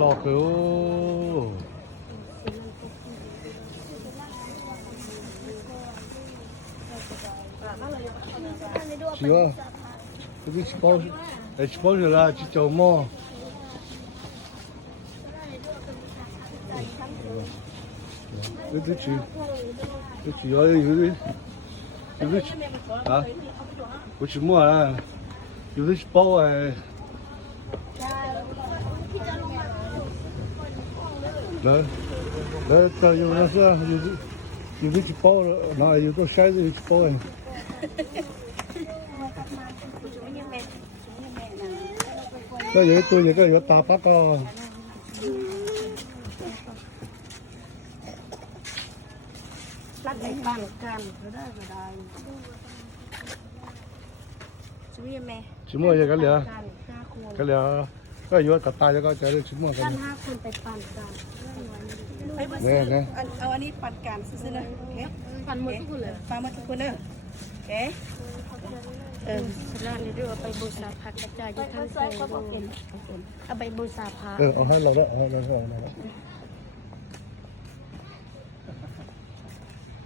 ลอกเลยโอ้是啊，这个吃饱，吃饱就了，去找嘛。这主要有的吃啊，不吃么啊？有的吃饱哎。来，这有那是有的吃饱了，那有的筛子有吃饱哎。那有多一个有大把个。รัดไอ้บ้านกันก็ได้ชิมยังไงชิมอะไรกันเหรอกันเหรอก็อยู่กับตายแล้วก็จะได้ชิมอะไรกัน5 คนไปปั่นกันเนี่ยเอาอันนี้ปั่นกันซื้อๆนะปั่นหมดทุกคนเลยปั่นหมดทุกคนเนอะโอเคร้านนี้ด้วยไปบูชาผักกระจายที่ท่านเคยเอาไปบูชาผักเอาให้เราได้เอาให้เราได้